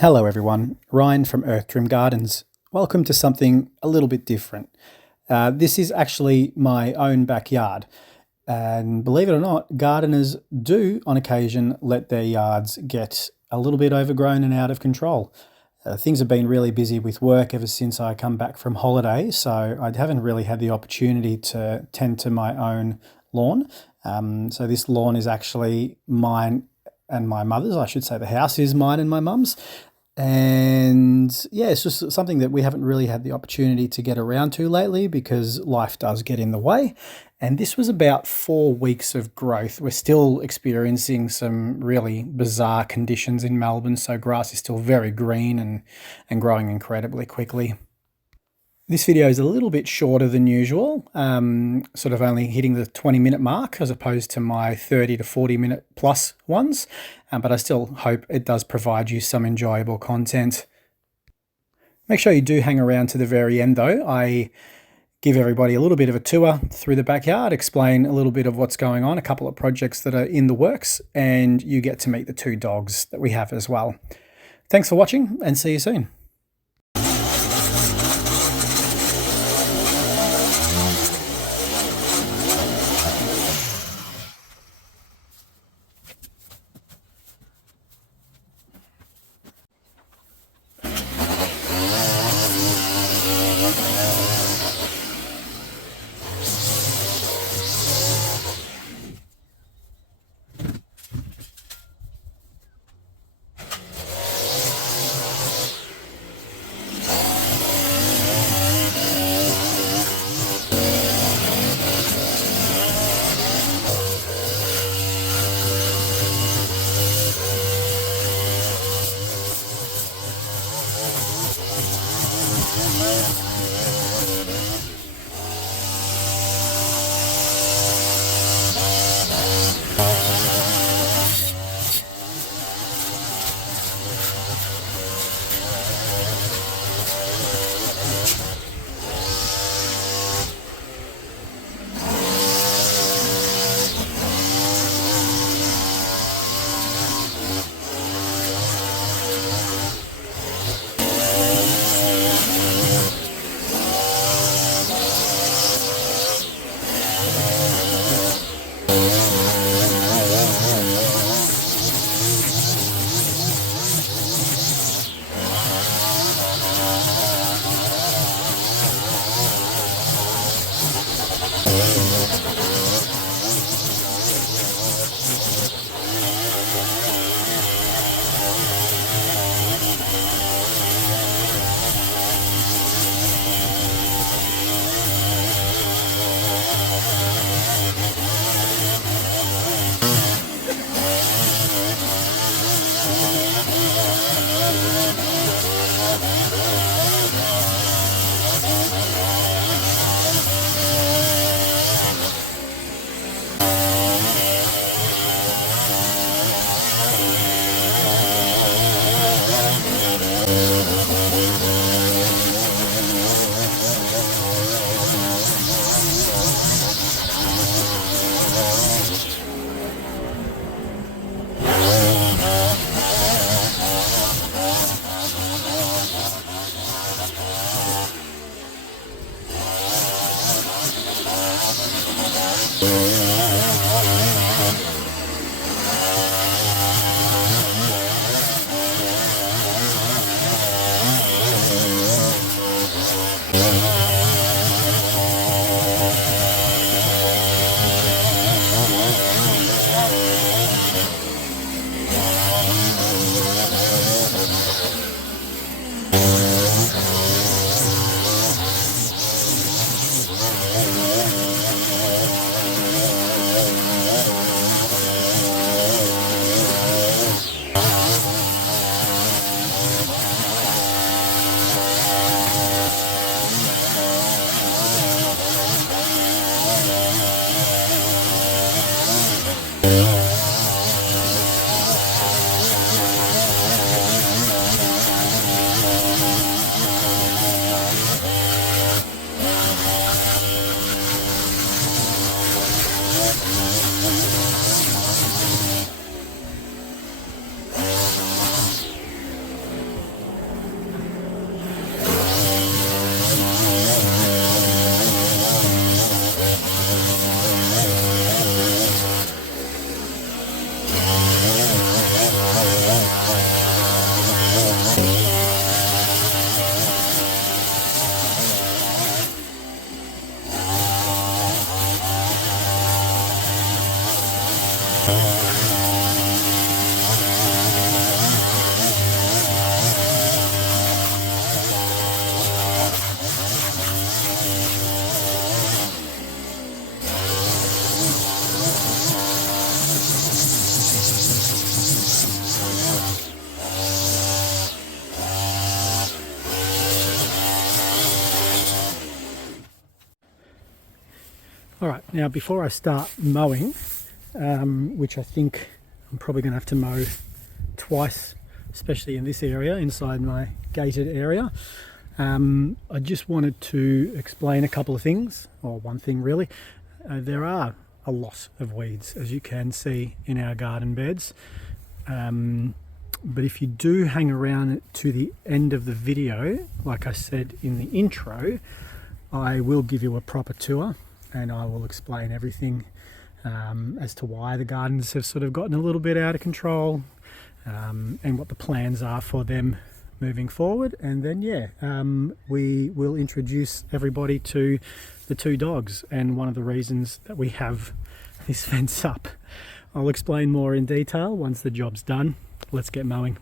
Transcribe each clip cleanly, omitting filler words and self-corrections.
Hello everyone, Ryan from Earth Trim Gardens. Welcome to something a little bit different. This is actually my own backyard, and believe it or not, gardeners do on occasion let their yards get a little bit overgrown and out of control. Things have been really busy with work ever since I come back from holiday, so I haven't really had the opportunity to tend to my own lawn. So this lawn is actually mine and my mother's. I should say the house is mine and my mum's. And yeah, it's just something that we haven't really had the opportunity to get around to lately because life does get in the way. And this was about 4 weeks of growth. We're still experiencing some really bizarre conditions in Melbourne, so grass is still very green and growing incredibly quickly. This video is a little bit shorter than usual, sort of only hitting the 20-minute mark as opposed to my 30 to 40-minute plus ones, but I still hope it does provide you some enjoyable content. Make sure you do hang around to the very end though. I give everybody a little bit of a tour through the backyard, explain a little bit of what's going on, a couple of projects that are in the works, and you get to meet the two dogs that we have as well. Thanks for watching and see you soon. All right, now before I start mowing, which I think I'm probably going to have to mow twice, especially in this area, inside my gated area, I just wanted to explain a couple of things, or one thing really. There are a lot of weeds, as you can see in our garden beds. But if you do hang around to the end of the video, like I said in the intro, I will give you a proper tour and I will explain everything as to why the gardens have sort of gotten a little bit out of control, and what the plans are for them moving forward. And then we will introduce everybody to the two dogs and one of the reasons that we have this fence up. I'll explain more in detail once the job's done. Let's get mowing.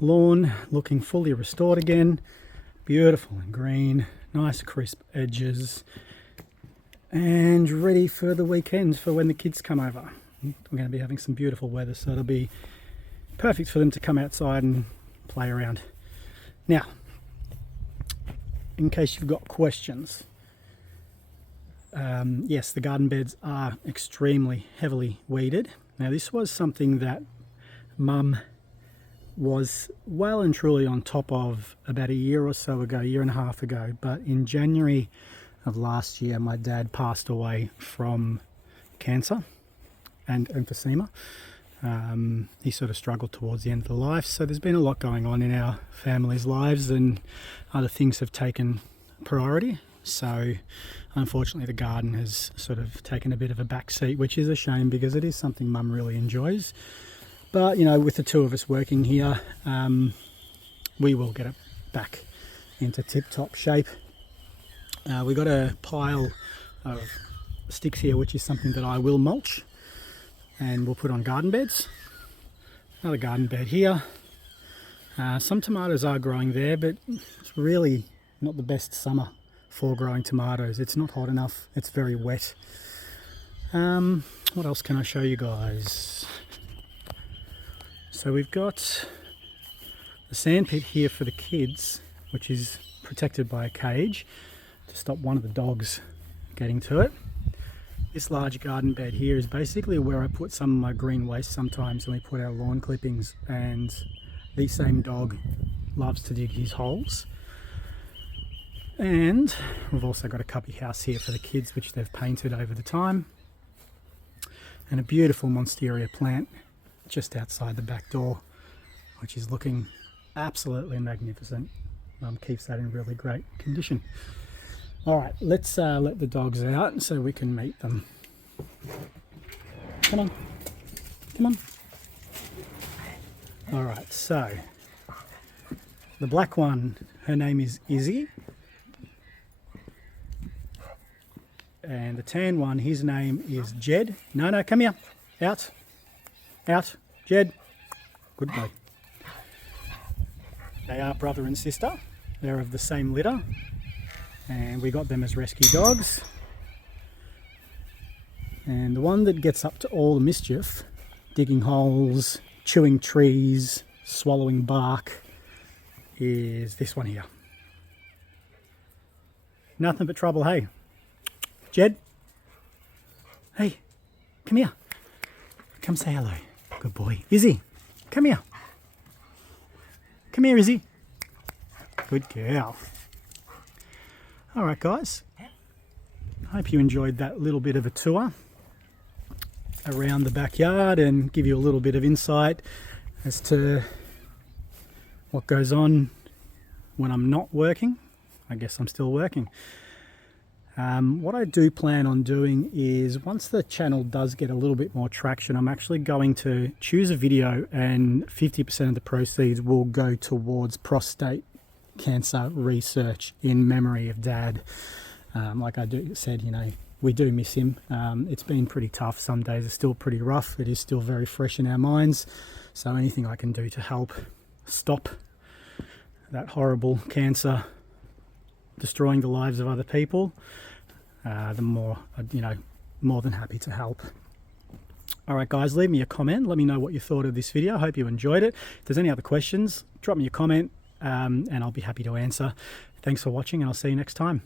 lawn looking fully restored again. Beautiful and green, nice crisp edges, and ready for the weekend for when the kids come over. We're going to be having some beautiful weather, so it'll be perfect for them to come outside and play around. Now, in case you've got questions, yes, the garden beds are extremely heavily weeded. Now, this was something that Mum was well and truly on top of about a year or so ago, year and a half ago, but in January of last year my dad passed away from cancer and emphysema. He sort of struggled towards the end of the life, so there's been a lot going on in our family's lives and other things have taken priority, so unfortunately the garden has sort of taken a bit of a back seat, which is a shame because it is something Mum really enjoys. But, you know, with the two of us working here, we will get it back into tip-top shape. We've got a pile of sticks here, which is something that I will mulch and we'll put on garden beds. Another garden bed here. Some tomatoes are growing there, but it's really not the best summer for growing tomatoes. It's not hot enough, it's very wet. What else can I show you guys? So we've got the sandpit here for the kids, which is protected by a cage to stop one of the dogs getting to it. This large garden bed here is basically where I put some of my green waste sometimes when we put our lawn clippings, and the same dog loves to dig his holes. And we've also got a cubby house here for the kids, which they've painted over the time, and a beautiful monstera plant just outside the back door, which is looking absolutely magnificent. Mum keeps that in really great condition. All right, let's let the dogs out so we can meet them. Come on, come on. All right, so the black one, her name is Izzy. And the tan one, his name is Jed. No, come here, out. Out, Jed. Good boy. They are brother and sister. They're of the same litter, and we got them as rescue dogs. And the one that gets up to all the mischief, digging holes, chewing trees, swallowing bark, is this one here. Nothing but trouble, hey? Jed? Hey, come here. Come say hello. Good boy. Izzy, come here. Come here, Izzy. Good girl. All right, guys. I hope you enjoyed that little bit of a tour around the backyard and give you a little bit of insight as to what goes on when I'm not working. I guess I'm still working. What I do plan on doing is, once the channel does get a little bit more traction, I'm actually going to choose a video and 50% of the proceeds will go towards prostate cancer research in memory of Dad. Like I said, you know, we do miss him. It's been pretty tough. Some days are still pretty rough. It is still very fresh in our minds. So anything I can do to help stop that horrible cancer destroying the lives of other people, the more, you know, more than happy to help. All right, guys, leave me a comment. Let me know what you thought of this video. I hope you enjoyed it. If there's any other questions, drop me a comment and I'll be happy to answer. Thanks for watching, and I'll see you next time.